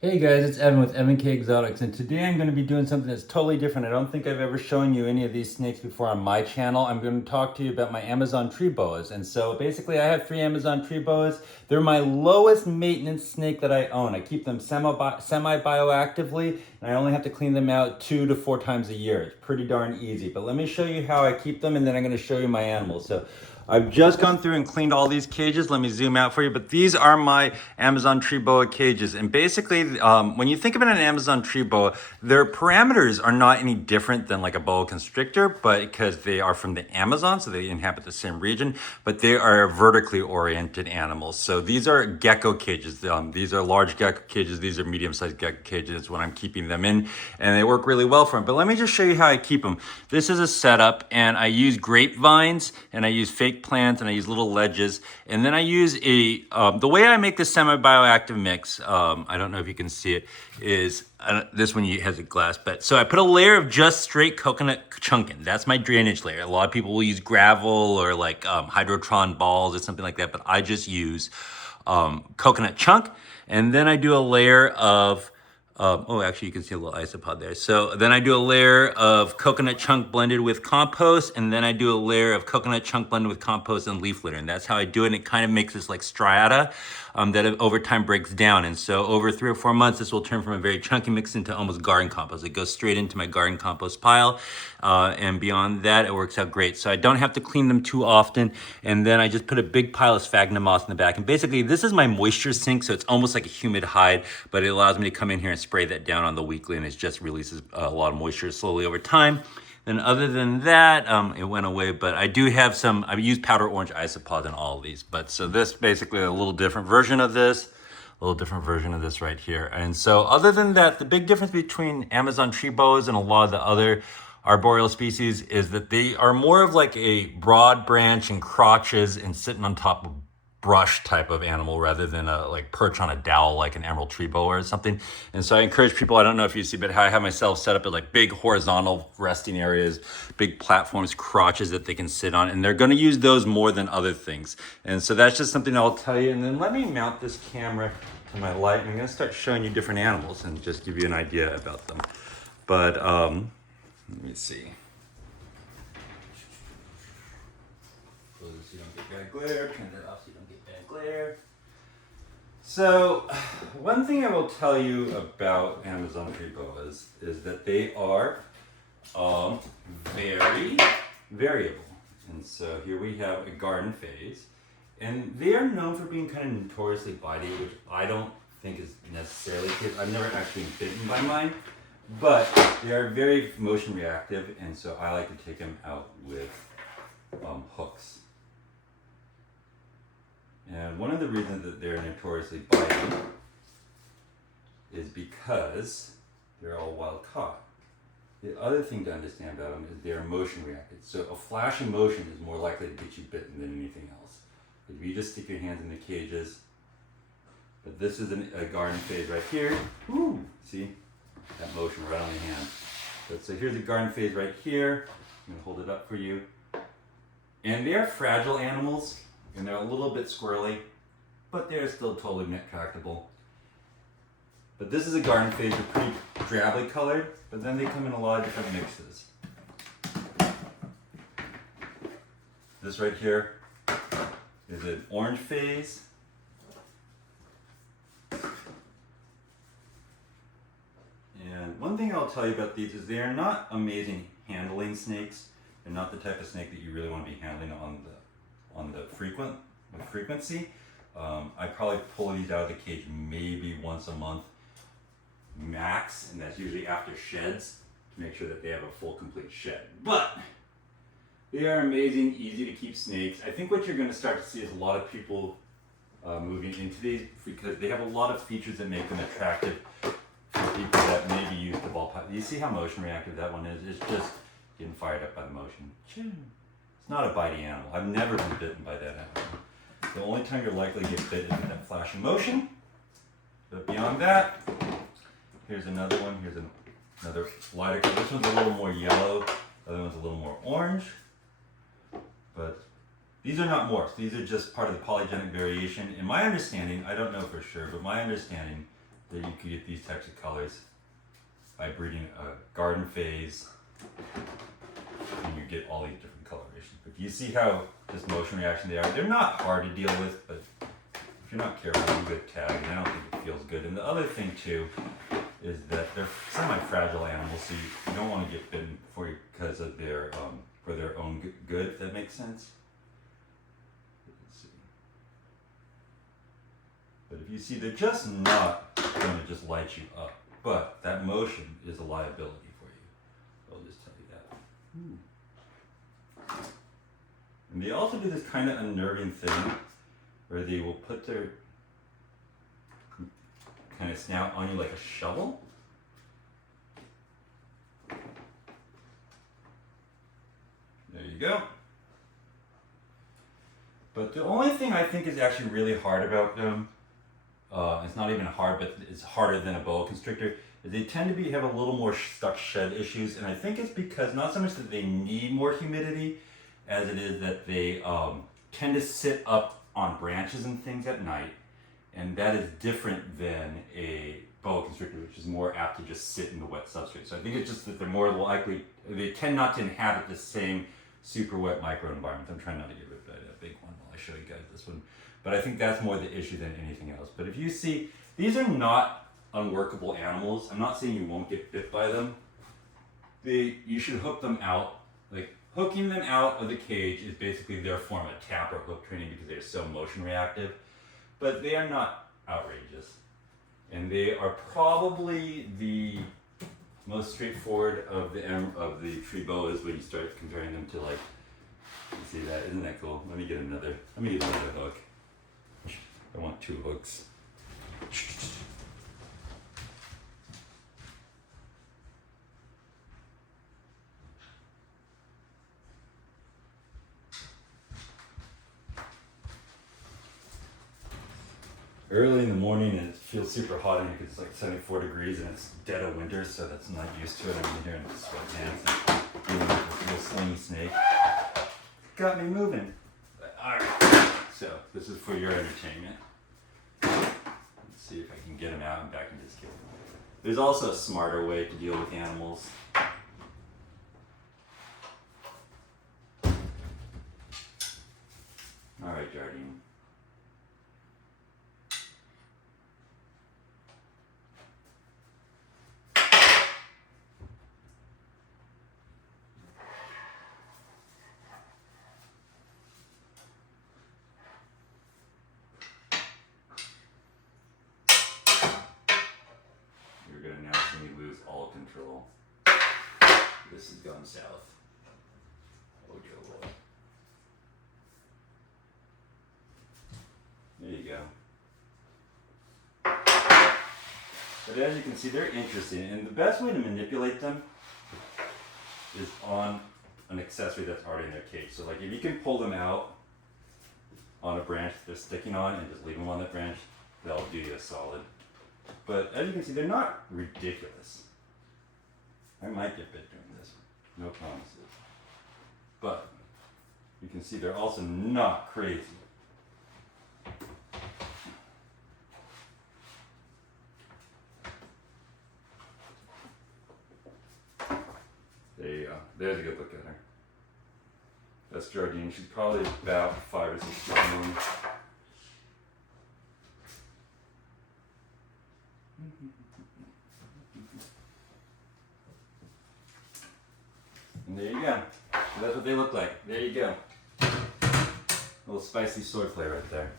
Hey guys, it's Evan with Evan K Exotics, and today I'm going to be doing something that's totally different. I don't think I've ever shown you any of these snakes before on my channel. I'm going to talk to you about my Amazon tree boas. And so basically I have 3 Amazon tree boas. They're my lowest maintenance snake that I own. I keep them semi-bioactively, and I only have to clean them out 2 to 4 times a year. It's pretty darn easy. But let me show you how I keep them, and then I'm going to show you my animals. So I've just gone through and cleaned all these cages. Let me zoom out for you, but these are my Amazon tree boa cages. And basically, when you think about an Amazon tree boa, their parameters are not any different than like a boa constrictor, but because they are from the Amazon, so they inhabit the same region, but they are vertically oriented animals. So these are gecko cages. These are large gecko cages. These are medium-sized gecko cages when I'm keeping them in, and they work really well for them. But let me just show you how I keep them. This is a setup, and I use grapevines, and I use fake plants, and I use little ledges, and then I use the way I make this semi-bioactive mix, I don't know if you can see it, is this one has a glass, but so I put a layer of just straight coconut chunking. That's my drainage layer. A lot of people will use gravel or like hydrotron balls or something like that, but I just use coconut chunk, and then I do a layer of oh, actually, you can see a little isopod there. So then I do a layer of coconut chunk blended with compost, and then I do a layer of coconut chunk blended with compost and leaf litter. And that's how I do it. And it kind of makes this like striata that over time breaks down. And so over 3 or 4 months, this will turn from a very chunky mix into almost garden compost. It goes straight into my garden compost pile. And beyond that, it works out great. So I don't have to clean them too often. And then I just put a big pile of sphagnum moss in the back. And basically, this is my moisture sink. So it's almost like a humid hide, but it allows me to come in here and spray that down on the weekly, and it just releases a lot of moisture slowly over time. Then other than that, it went away, but I do have some, I use powder orange isopod in all of these. But so this basically a little different version of this, a little different version of this right here. And so other than that, the big difference between Amazon tree boas and a lot of the other arboreal species is that they are more of like a broad branch and crotches and sitting on top of brush type of animal rather than a like perch on a dowel like an emerald tree boa or something. And so I encourage people, I don't know if you see, but how I have myself set up at like big horizontal resting areas, big platforms, crotches that they can sit on, and they're going to use those more than other things. And so that's just something I'll tell you. And then let me mount this camera to my light, and I'm going to start showing you different animals and just give you an idea about them. But let me see. Close this so you don't get bad glare. Turn that off so you don't get bad glare. So, one thing I will tell you about Amazon tree boas is that they are very variable. And so here we have a garden phase, and they are known for being kind of notoriously bitey, which I don't think is necessarily the case. I've never actually been bitten by mine, but they are very motion reactive, and so I like to take them out with hooks. And one of the reasons that they're notoriously biting is because they're all wild caught. The other thing to understand about them is they're motion reactive. So a flashing motion is more likely to get you bitten than anything else. If you just stick your hands in the cages, but this is a garden phase right here. Woo! See that motion right on the hand. So here's a garden phase right here. I'm gonna hold it up for you. And they are fragile animals, and they're a little bit squirrely, but they're still totally tractable. But this is a garden phase. They're pretty drably colored, but then they come in a lot of different mixes. This right here is an orange phase. And one thing I'll tell you about these is they are not amazing handling snakes. They're not the type of snake that you really want to be handling on the frequency. I probably pull these out of the cage maybe once a month max, and that's usually after sheds to make sure that they have a full complete shed. But they are amazing, easy to keep snakes. I think what you're going to start to see is a lot of people moving into these because they have a lot of features that make them attractive for people that maybe use the ball pipe. You see how motion reactive that one is? It's just getting fired up by the motion. It's not a bitey animal. I've never been bitten by that animal. The only time you're likely to get bitten is with that flashing motion. But beyond that, here's another one. Here's another lighter color. This one's a little more yellow. The other one's a little more orange. But these are not morphs. These are just part of the polygenic variation. In my understanding, I don't know for sure, but my understanding that you could get these types of colors by breeding a garden phase, and you get all these different colorations. But do you see how this motion reaction they are? They're not hard to deal with, but if you're not careful, you get tagged, and I don't think it feels good. And the other thing too is that they're semi-fragile animals, so you don't want to get bitten because of their for their own good. If that makes sense. Let's see. But if you see, they're just not going to just light you up. But that motion is a liability for you. I'll just tell you that. And they also do this kind of unnerving thing where they will put their kind of snout on you like a shovel. There you go. But the only thing I think is actually really hard about them, it's not even hard, but it's harder than a boa constrictor, is they tend to have a little more stuck shed issues. And I think it's because not so much that they need more humidity as it is that they tend to sit up on branches and things at night. And that is different than a boa constrictor, which is more apt to just sit in the wet substrate. So I think it's just that they're more likely, they tend not to inhabit the same super wet microenvironment. I'm trying not to get rid of that big one while I show you guys this one. But I think that's more the issue than anything else. But if you see, these are not unworkable animals. I'm not saying you won't get bit by them. You should hook them out. Like hooking them out of the cage is basically their form of tap or hook training because they are so motion reactive. But they are not outrageous. And they are probably the most straightforward of the tree boas when you start comparing them to, like, you see that? Isn't that cool? Let me get another hook. I want 2 hooks. Early in the morning and it feels super hot in here because it's like 74 degrees and it's dead of winter, so that's not used to it. I'm in here in sweatpants and dealing with this little slingy snake. Got me moving. Alright, so this is for your entertainment. Let's see if I can get him out and back into his cage. There's also a smarter way to deal with animals. Alright, Jardine. You're gonna now see me lose all control. This is going south. Oh dear Lord. There you go. But as you can see, they're interesting, and the best way to manipulate them is on an accessory that's already in their cage. So like if you can pull them out on a branch they're sticking on and just leave them on that branch, they'll do you a solid. But as you can see, they're not ridiculous. I might get bit doing this, no promises. But you can see they're also not crazy. There you go. There's a good look at her. That's Jardine. She's probably about 5 or 6 pounds. And there you go. So that's what they look like. There you go. A little spicy swordplay right there.